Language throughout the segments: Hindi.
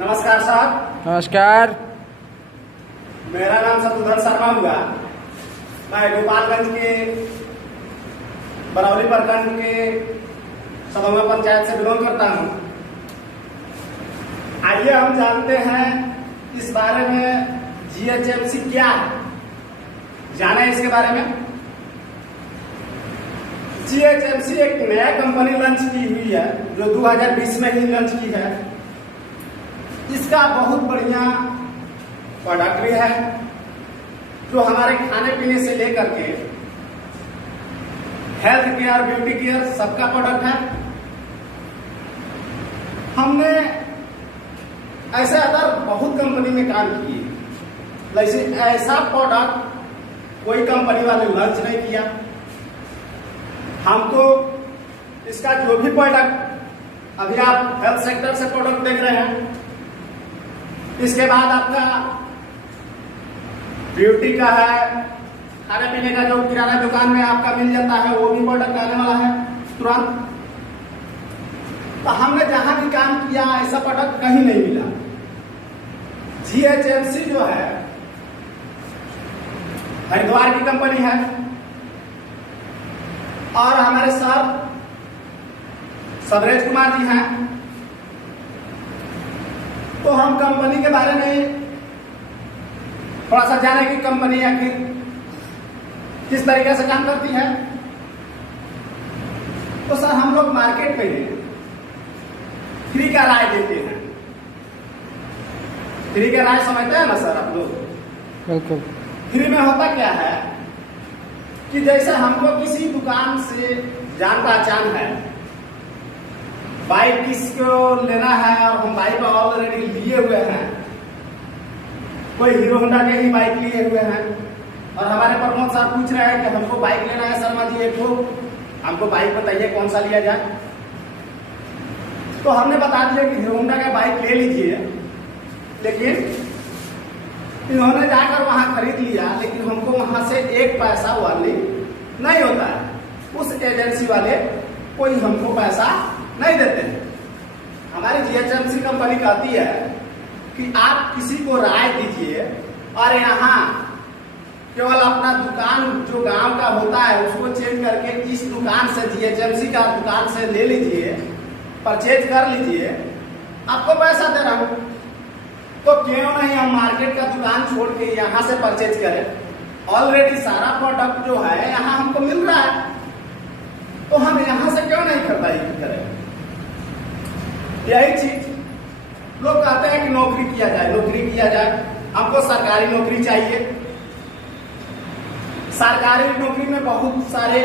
नमस्कार साहब। नमस्कार। मेरा नाम शत्रुघ्न शर्मा हुआ। मैं गोपालगंज के बरौली प्रखंड के सदौमा पंचायत से बिलोंग करता हूँ। आइए हम जानते हैं इस बारे में जीएचएमसी क्या है, जाने इसके बारे में। जीएचएमसी एक नया कंपनी लॉन्च की हुई है जो 2020 में ही लॉन्च की है। इसका बहुत बढ़िया प्रोडक्ट भी है जो हमारे खाने पीने से लेकर के हेल्थ केयर, ब्यूटी केयर सबका प्रोडक्ट है। हमने ऐसे अदर बहुत कंपनी में काम किए, लेकिन ऐसा प्रोडक्ट कोई कंपनी वाले लॉन्च नहीं किया। हमको इसका जो भी प्रोडक्ट, अभी आप हेल्थ सेक्टर से प्रोडक्ट देख रहे हैं, इसके बाद आपका ब्यूटी का है, खाने पीने का जो किराना दुकान में आपका मिल जाता है वो भी प्रोडक्ट आने वाला है तुरंत। तो हमने जहां भी काम किया ऐसा प्रोडक्ट कहीं नहीं मिला। जीएचएमसी जो है हरिद्वार की कंपनी है और हमारे सर सबरेज कुमार जी हैं। तो हम कंपनी के बारे में थोड़ा सा जाने की कंपनी आखिर किस तरीके से काम करती है। तो सर हम लोग मार्केट में फ्री का राय देते हैं। फ्री का राय समझते हैं ना सर आप लोग? बिल्कुल। फ्री में होता क्या है कि जैसे हमको किसी दुकान से जान पहचान है, बाइक किसको लेना है और हम बाइक ऑलरेडी लिए हुए हैं, कोई हीरो होंडा के ही बाइक लिए हुए हैं और हमारे प्रमोद साहब पूछ रहे हैं कि हमको बाइक लेना है शर्मा जी एक को, हमको बाइक बताइए कौन सा लिया जाए। तो हमने बता दिया कि हीरो होंडा का बाइक ले लीजिए, लेकिन इन्होंने जाकर वहां खरीद लिया, लेकिन हमको वहां से एक पैसा वाली नहीं होता है। उस एजेंसी वाले कोई हमको पैसा नहीं देते हैं। हमारी जीएचएमसी कंपनी कहती है कि आप किसी को राय दीजिए और यहाँ केवल अपना दुकान जो गांव का होता है उसको चेंज करके इस दुकान से, जीएचएमसी का दुकान से ले लीजिए, परचेज कर लीजिए, आपको पैसा दे रहा हूं। तो क्यों नहीं हम मार्केट का दुकान छोड़ के यहाँ से परचेज करें। ऑलरेडी सारा प्रोडक्ट जो है यहाँ हमको मिल रहा है, तो हम यहाँ से क्यों नहीं खरीदारी करें। यही चीज लोग कहते हैं कि नौकरी किया जाए, नौकरी किया जाए। हमको सरकारी नौकरी चाहिए। सरकारी नौकरी में बहुत सारे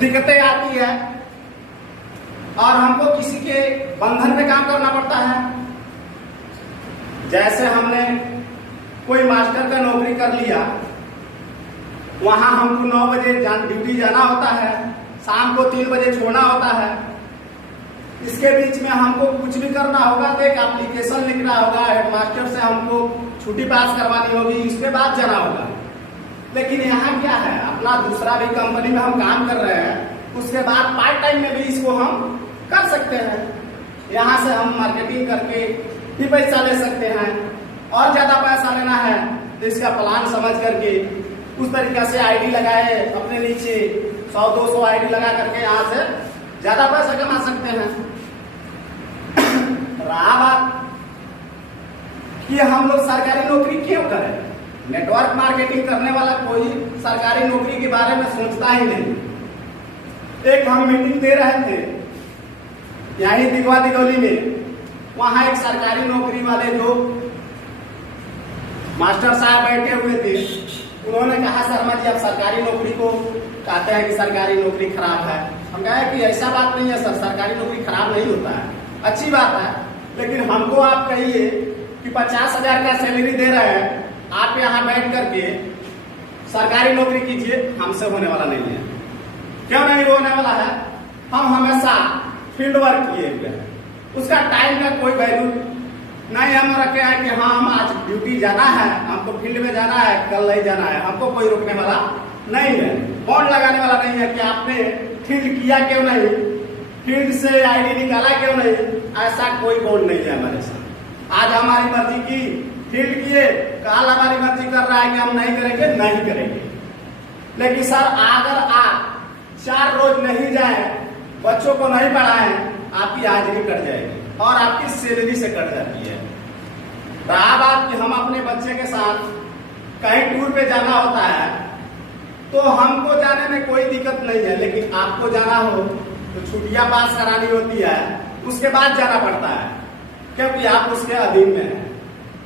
दिक्कतें आती है और हमको किसी के बंधन में काम करना पड़ता है। जैसे हमने कोई मास्टर का नौकरी कर लिया, वहां हमको 9 बजे ड्यूटी जाना होता है, शाम को 3 बजे छोड़ना होता है। इसके बीच में हमको कुछ भी करना होगा तो एक एप्लीकेशन लिखना होगा, हेडमास्टर से हमको छुट्टी पास करवानी होगी, इसके बाद जाना होगा। लेकिन यहाँ क्या है, अपना दूसरा भी कंपनी में हम काम कर रहे हैं, उसके बाद पार्ट टाइम में भी इसको हम कर सकते हैं। यहाँ से हम मार्केटिंग करके भी पैसा ले सकते हैं और ज्यादा पैसा लेना है तो इसका प्लान समझ करके उस तरीके से आईडी लगाए, अपने नीचे 100-200 आईडी लगा करके यहाँ से ज्यादा पैसा कमा सकते हैं। रहा बात कि हम लोग सरकारी नौकरी क्यों करें, नेटवर्क मार्केटिंग करने वाला कोई सरकारी नौकरी के बारे में सोचता ही नहीं। एक हम मीटिंग दे रहे थे यहीं दिगवा दिगौली में, वहां एक सरकारी नौकरी वाले जो मास्टर साहब बैठे हुए थे, उन्होंने कहा शर्मा जी आप सरकारी नौकरी को कहते हैं कि सरकारी नौकरी खराब है। हम कहे कि ऐसा बात नहीं है सर, सरकारी नौकरी खराब नहीं होता है, अच्छी बात है, लेकिन हमको आप कहिए कि 50,000 का सैलरी दे रहे हैं, आप यहाँ बैठ करके सरकारी नौकरी कीजिए, हमसे होने वाला नहीं है। क्यों नहीं होने वाला है? हम हमेशा फील्ड वर्क किए हुए हैं, उसका टाइम का कोई वैल्यू नहीं हम रखे हैं कि हाँ हम आज ड्यूटी जाना है, हमको फील्ड में जाना है, कल नहीं जाना है, हमको कोई रोकने वाला नहीं है, बॉन्ड लगाने वाला नहीं है कि आपने फील्ड किया क्यों नहीं, फील्ड से आईडी निकाला क्यों नहीं, ऐसा कोई बोर्ड नहीं है हमारे साथ। आज हमारी मर्जी की फील्ड किए, कल हमारी मर्जी कर रहा है कि हम नहीं करेंगे, नहीं करेंगे। लेकिन सर अगर आप 4 रोज नहीं जाए, बच्चों को नहीं पढ़ाएं, आपकी हाजिरी कट जाएगी और आपकी सैलरी से कट जाती है। रहा बात कि हम अपने बच्चे के साथ कहीं टूर पे जाना होता है तो हमको जाने में कोई दिक्कत नहीं है, लेकिन आपको जाना हो तो छुट्टियां पास करानी होती है, उसके बाद जाना पड़ता है क्योंकि आप उसके अधीन में हैं।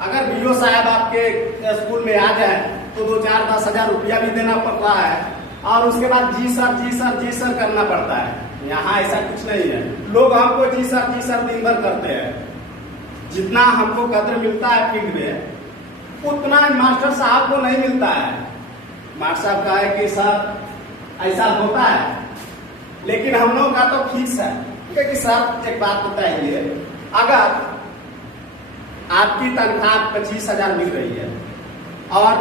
अगर बीओ साहब आपके स्कूल में आ जाए तो 2-4-10 हजार रुपया भी देना पड़ रहा है और उसके बाद जी सर करना पड़ता है। यहाँ ऐसा कुछ नहीं है, लोग हमको जी सर दिन भर करते हैं। जितना हमको कदर मिलता है फील्ड में उतना मास्टर साहब को नहीं मिलता है। मास्टर साहब का है कि सर ऐसा होता है, लेकिन हम लोगों का तो फिक्स है। क्योंकि सर एक बात बताइए, अगर आपकी तनख्वाह 25,000 मिल रही है और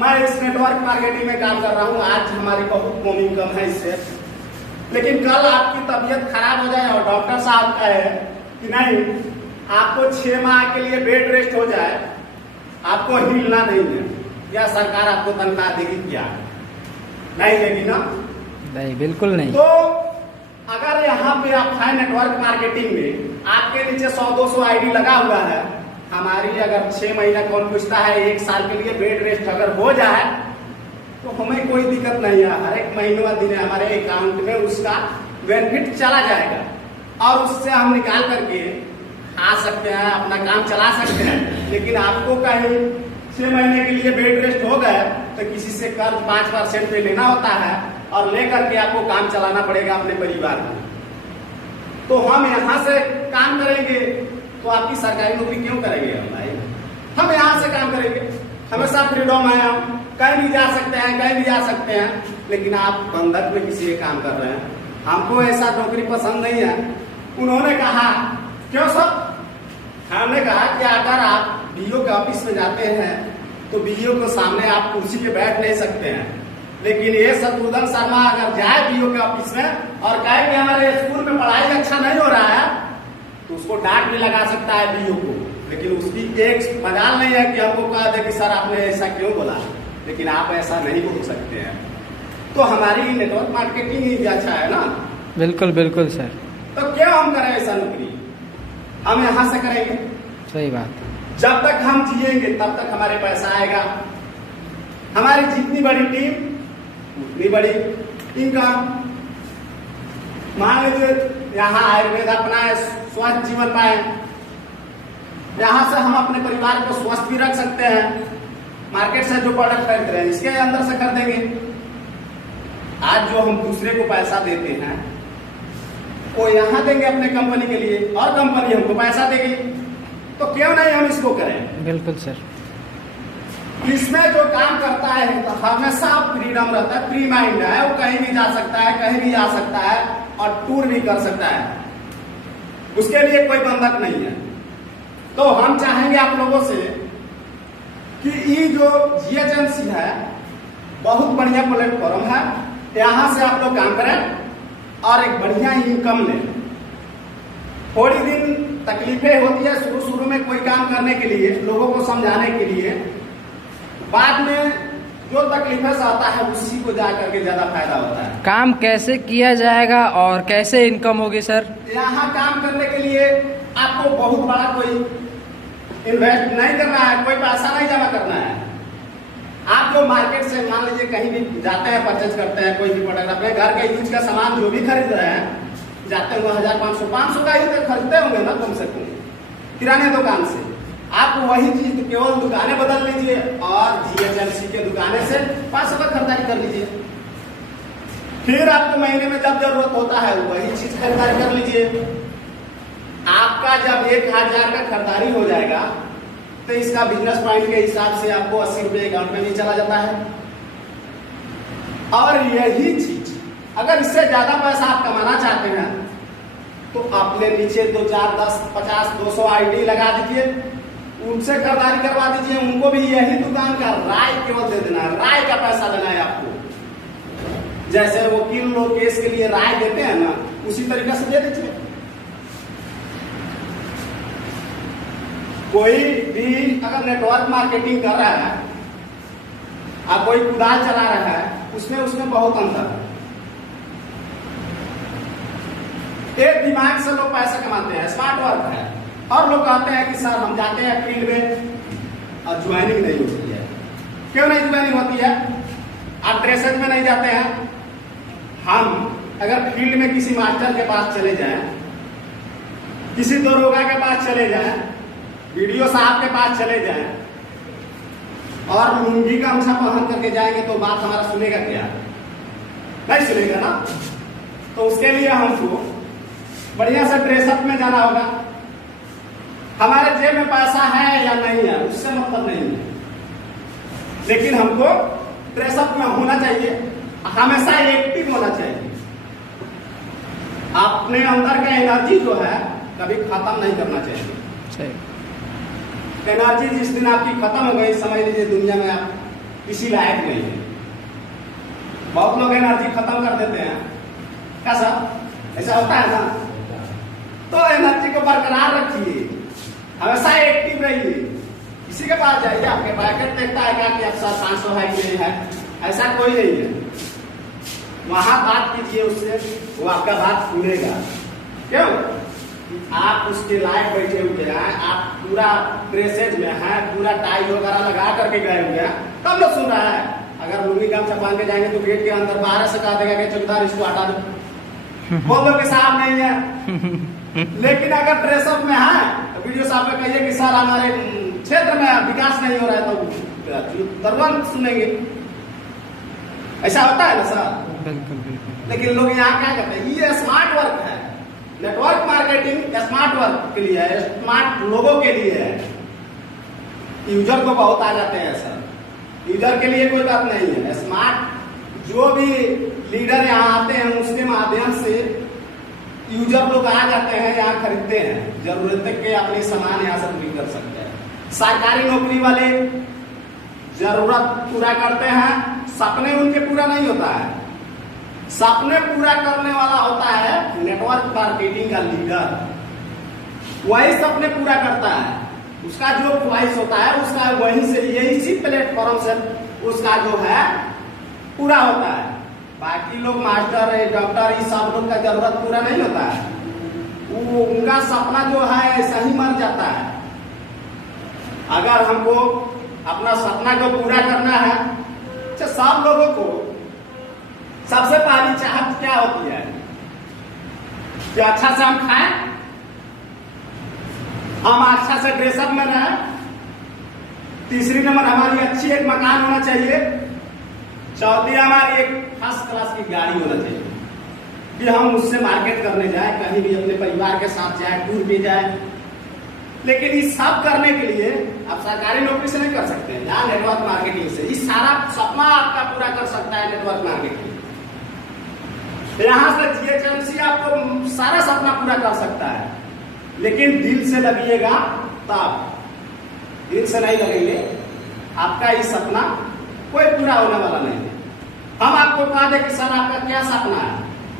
मैं इस नेटवर्क मार्केटिंग में काम कर रहा हूँ, आज हमारी बहुत इनकम है इससे, लेकिन कल आपकी तबीयत खराब हो जाए और डॉक्टर साहब कहे कि नहीं आपको 6 माह के लिए बेड रेस्ट हो जाए, आपको हिलना नहीं है, या सरकार आपको तनख्वाह देगी क्या? नहीं देगी ना? नहीं, बिल्कुल नहीं। तो अगर यहाँ पे आप है नेटवर्क मार्केटिंग में, आपके नीचे 100-200 आईडी लगा हुआ है, हमारी अगर 6 महीना कौन पूछता है 1 साल के लिए बेड रेस्ट अगर हो जाए तो हमें कोई दिक्कत नहीं है। हर एक महीनों दिन हमारे अकाउंट में उसका बेनिफिट चला जाएगा और उससे हम निकाल करके आ सकते हैं, अपना काम चला सकते हैं। लेकिन आपको कहीं 6 महीने के लिए बेड रेस्ट हो गए तो किसी से कर्ज 5% पे लेना होता है और लेकर के आपको काम चलाना पड़ेगा अपने परिवार में। तो हम यहाँ से काम करेंगे तो आपकी सरकारी नौकरी क्यों करेंगे हम भाई? हम यहाँ से काम करेंगे, हमेशा फ्रीडम है, हम कहीं भी जा सकते हैं, कहीं भी आ सकते हैं। लेकिन आप बंधक में किसी के काम कर रहे हैं, हमको ऐसा नौकरी पसंद नहीं है। उन्होंने कहा क्यों सर? हमने कहा कि अगर आप बीओ के ऑफिस में जाते हैं तो बीओ के सामने आप कुर्सी पे बैठ नहीं सकते हैं, लेकिन ये शत्रुघ्न शर्मा अगर जाए बीओ के ऑफिस में और कहे कि हमारे स्कूल में पढ़ाई अच्छा नहीं हो रहा है तो उसको डांट भी लगा सकता है बीओ को। लेकिन उसकी एक मजाल नहीं है कि हमको कहा दे कि सर आपने ऐसा क्यों बोला, लेकिन आप ऐसा नहीं बोल सकते हैं। तो हमारी नेटवर्क मार्केटिंग ही अच्छा है ना? बिल्कुल बिल्कुल सर। तो क्यों हम करें ऐसा नौकरी? हम यहाँ से करेंगे। सही बात। जब तक हम जिएंगे तब तक हमारे पैसा आएगा, हमारी जितनी बड़ी टीम उतनी बड़ी इनकम। मान लीजिए यहाँ आयुर्वेद अपना स्वस्थ जीवन पाए, यहाँ से हम अपने परिवार को स्वस्थ भी रख सकते हैं। मार्केट से जो प्रोडक्ट खरीद रहे हैं इसके अंदर से कर देंगे। आज जो हम दूसरे को पैसा देते हैं वो यहाँ देंगे अपने कंपनी के लिए और कंपनी हमको पैसा देगी, तो क्यों नहीं हम इसको करें? बिल्कुल सर। इसमें जो काम करता है तो हमेशा फ्रीडम रहता है, फ्री माइंड है, वो कहीं भी जा सकता है, कहीं भी आ सकता है और टूर भी कर सकता है, उसके लिए कोई बंधक नहीं है। तो हम चाहेंगे आप लोगों से कि ये जो GHMC है बहुत बढ़िया प्लेटफॉर्म है, यहाँ से आप लोग काम करें और एक बढ़िया इनकम लें। थोड़ी दिन तकलीफें होती है शुरू में कोई काम करने के लिए, लोगों को समझाने के लिए, बाद में जो तकलीफें से आता है उसी को जा करके ज्यादा फायदा होता है। काम कैसे किया जाएगा और कैसे इनकम होगी सर? यहाँ काम करने के लिए आपको बहुत बड़ा कोई इन्वेस्ट नहीं करना है, कोई पैसा नहीं जमा करना है। आप जो मार्केट से मान लीजिए कहीं भी जाते हैं, परचेज करते हैं कोई भी प्रोडक्ट, अपने घर के यूज का सामान जो भी खरीद रहे हैं, जाते हुए 1500 का ही तो खरीदते होंगे ना कम से कम किराने दुकान से। आप वही चीज केवल दुकानें बदल लीजिए और GHMC के दुकाने से 500 का खरीदारी कर लीजिए। फिर आपको महीने में जब जरूरत होता है वही चीज खरीदारी कर लीजिए। आपका जब 1000 का खरीदारी हो जाएगा तो इसका बिजनेस पॉइंट के हिसाब से आपको 80 रुपये अकाउंट में भी चला जाता है। और यही चीज अगर इससे ज्यादा पैसा आप कमाना चाहते हैं तो अपने नीचे 2, 4, 10, 50, 200 आईडी लगा दीजिए, उनसे खरीदारी करवा दीजिए। उनको भी यही दुकान का राय केवल दे देना है, राय का पैसा देना है आपको। जैसे वकील लोग केस के लिए राय देते हैं ना, उसी तरीके से दे दीजिए। कोई भी अगर नेटवर्क मार्केटिंग कर रहा है और कोई कुदाल चला रहा है, उसमें बहुत अंतर है। एक दिमाग से लोग पैसा कमाते हैं, स्मार्ट वर्क है, और लोग कहते हैं कि सर हम जाते हैं फील्ड में और ज्वाइनिंग नहीं होती है। क्यों नहीं ज्वाइनिंग होती है? आप ड्रेसेज में नहीं जाते हैं। हम अगर फील्ड में किसी मास्टर के पास चले जाएं, किसी दरोगा के पास चले जाएं, वीडियो साहब के पास चले जाएं और लुंगी का गमछा पहन करके जाएंगे तो बात हमारा सुनेगा क्या? नहीं सुनेगा ना। तो उसके लिए हमको बढ़िया से ड्रेसअप में जाना होगा। हमारे जेब में पैसा है या नहीं है उससे मतलब नहीं है, लेकिन हमको ड्रेसअप में होना चाहिए, हमेशा एक्टिव होना चाहिए। अपने अंदर का एनर्जी जो है कभी खत्म नहीं करना चाहिए। एनर्जी जिस दिन आपकी खत्म हो गई, समझ लीजिए दुनिया में आप किसी लायक नहीं है। बहुत लोग एनर्जी खत्म कर देते हैं, कैसा ऐसा होता है ना। तो एनर्जी को बरकरार रखिए, हमेशा एक्टिव रहिए। किसी के पास जाइए, आपके पैकेट देखता है क्या कि आप 500 है कि नहीं है, ऐसा कोई नहीं है। वहां बात कीजिए उससे, वो आपका बात सुनेगा। क्यों? आप उसके लायक बैठे हुए हैं, आप पूरा ड्रेसेज में है, पूरा टाई वगैरह लगा करके गए हुए हैं, तब लोग सुन रहा है। अगर लुंगी गमछा पहन के जाएंगे तो गेट के अंदर बाहर से कहा देगा कि चौकीदार इसको हटा दो, बोल दो कि साहब नहीं है। लेकिन अगर ड्रेसअप में है तो वीडियो साहब में कहिए कि सर हमारे क्षेत्र में विकास नहीं हो रहा है, तो तुरंत सुनेंगे। ऐसा होता है ना सर? बिल्कुल। लेकिन लोग यहाँ क्या करते हैं, ये स्मार्ट वर्क है। नेटवर्क मार्केटिंग स्मार्ट वर्क के लिए है, स्मार्ट लोगों के लिए है। यूजर को बहुत आ जाते हैं सर, यूजर के लिए कोई बात नहीं है। स्मार्ट जो भी लीडर यहाँ आते हैं उसके माध्यम से यूजर लोग आ जाते हैं, यहाँ खरीदते हैं, जरूरत के अपने सामान यहाँ से पूरी कर सकते हैं। सरकारी नौकरी वाले जरूरत पूरा करते हैं, सपने उनके पूरा नहीं होता है। सपने पूरा करने वाला होता है नेटवर्क मार्केटिंग का लीडर, वही सपने पूरा करता है। उसका जो ख्वाहिश होता है उसका वहीं से, इसी प्लेटफॉर्म से उसका जो है पूरा होता है। बाकी लोग मास्टर है, डॉक्टर, इस सब लोग का जरूरत पूरा नहीं होता है। वो उनका सपना जो है ऐसा ही मर जाता है। अगर हमको अपना सपना को पूरा करना है, सब लोगों को सबसे पहली चाहत क्या होती है कि अच्छा से हम खाएं, हम अच्छा से ड्रेसअप में रहें। तीसरी नंबर हमारी अच्छी एक मकान होना चाहिए। चौथी हमारी एक फर्स्ट क्लास की गाड़ी होना चाहिए कि हम उससे मार्केट करने जाए, कहीं भी अपने परिवार के साथ जाए, टूर पे जाए। लेकिन ये सब करने के लिए आप सरकारी नौकरी से नहीं कर सकते हैं, या नेटवर्क मार्केटिंग से। ये सारा सपना आपका पूरा कर सकता है नेटवर्क मार्केटिंग। यहाँ से जीएचएमसी आपको सारा सपना पूरा कर सकता है, लेकिन दिल से लगिएगा तब। दिल से नहीं लगेंगे आपका ये सपना कोई पूरा होने वाला नहीं है। हम आपको कहा दे कि सर आपका क्या सपना है,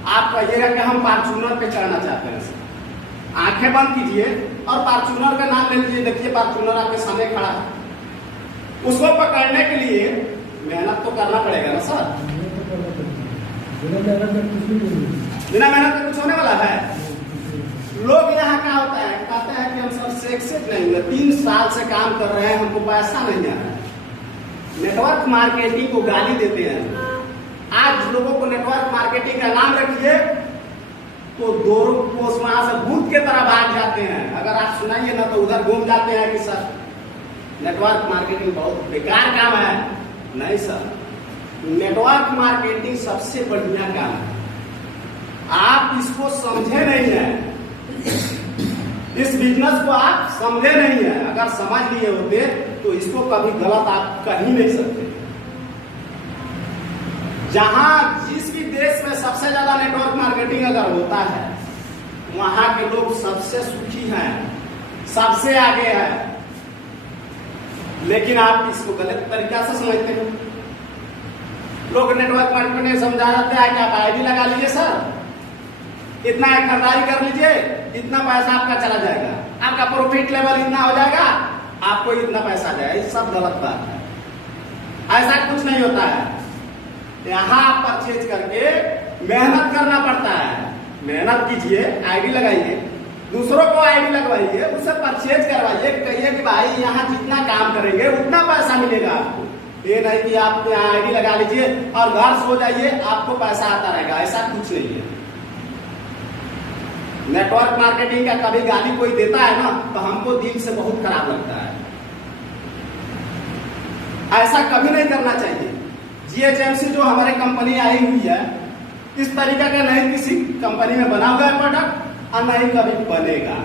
आप कहिएगा कि हम फॉर्च्यूनर पे चढ़ना चाहते हैं। आंखें बंद कीजिए और फॉर्च्यूनर का नाम ले लीजिए। देखिए फॉर्च्यूनर आपके सामने खड़ा है, उसको पकड़ने के लिए मेहनत तो करना पड़ेगा ना सर। बिना मेहनत के कुछ होने वाला है? लोग यहाँ क्या होता है, कहते हैं कि हम सर सक्सेस नहीं हुए, 3 साल से काम कर रहे हैं, हमको पैसा नहीं आ रहा है। नेटवर्क मार्केटिंग को गाली देते हैं। आज लोगों को नेटवर्क मार्केटिंग का नाम रखिए तो दो कोस वहां से भूत के तरह भाग जाते हैं। अगर आप सुनाइए ना तो उधर घूम जाते हैं कि सर नेटवर्क मार्केटिंग बहुत बेकार काम है। नहीं सर, नेटवर्क मार्केटिंग सबसे बढ़िया काम है। आप इसको समझे नहीं है, इस बिजनेस को आप समझे नहीं है। अगर समझ लिए होते तो इसको कभी गलत आप कह ही नहीं सकते। जहां जिस भी देश में सबसे ज्यादा नेटवर्क मार्केटिंग अगर होता है, वहां के लोग सबसे सुखी हैं, सबसे आगे हैं। लेकिन आप इसको गलत तरीका से समझते हैं। लोग नेटवर्क मार्केटिंग समझा जाते हैं कि आप आईडी लगा लीजिए सर, इतना खरीदारी कर लीजिए, इतना पैसा आपका चला जाएगा, आपका प्रॉफिट लेवल इतना हो जाएगा, आपको इतना पैसा जाएगा। ये सब गलत बात है, ऐसा कुछ नहीं होता है। यहाँ आप परचेज करके मेहनत करना पड़ता है। मेहनत कीजिए, आईडी लगाइए, दूसरों को आईडी लगवाइए, उससे परचेज करवाइए, कहिए कि भाई यहाँ जितना काम करेंगे उतना पैसा मिलेगा आपको। ये नहीं कि आप यहाँ आईडी लगा लीजिए और घर सो जाइए आपको पैसा आता रहेगा, ऐसा कुछ नहीं है। नेटवर्क मार्केटिंग का कभी गाली कोई देता है ना तो हमको दिल से बहुत खराब लगता है। ऐसा कभी नहीं करना चाहिए। जीएचएमसी जो हमारे कंपनी आई हुई है, इस तरीका का नहीं किसी कंपनी में बना हुआ है प्रोडक्ट और नहीं कभी बनेगा।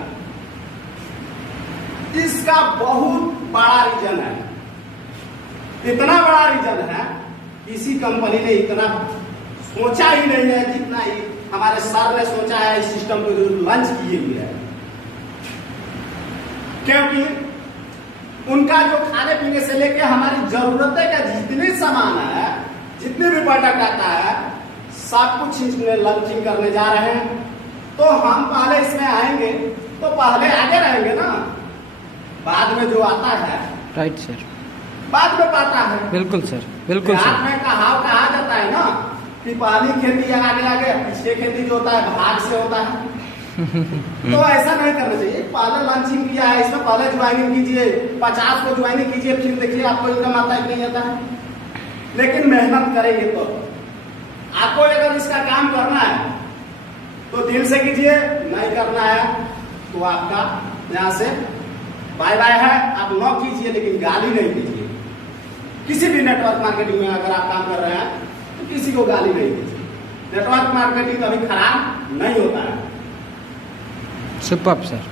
इसका बहुत बड़ा रीजन है, इतना बड़ा रीजन है, किसी कंपनी ने इतना सोचा ही नहीं है जितना ही हमारे सर ने सोचा है इस सिस्टम को जो लॉन्च किए हुए है। क्योंकि उनका जो खाने पीने से लेके हमारी जरूरतें का जितने सामान है, जितने भी प्रोडक्ट आता है, सब कुछ इसमें लॉन्चिंग करने जा रहे हैं। तो हम पहले इसमें आएंगे तो पहले आगे रहेंगे ना, बाद में जो आता है राइट सर, बाद में पाता है। बिल्कुल सर, बिल्कुल सर। में कहा जाता है ना कि पहली खेती आगे लगे, पीछे खेती जो होता है भाग से होता है। तो ऐसा नहीं करना चाहिए। पहले लॉन्चिंग किया है, इसमें पहले ज्वाइनिंग कीजिए, 50 को ज्वाइनिंग कीजिए, फिर देखिए आपको इनकम आता है कि नहीं आता है। लेकिन मेहनत करेंगे तो आपको अगर इसका काम करना है तो दिल से कीजिए, नहीं करना है तो आपका यहाँ से बाय बाय है। आप न कीजिए लेकिन गाली नहीं कीजिए। किसी भी नेटवर्क मार्केटिंग में अगर आप काम कर रहे हैं तो किसी को गाली नहीं कीजिए। नेटवर्क मार्केटिंग कभी खराब नहीं होता है। Superb sir.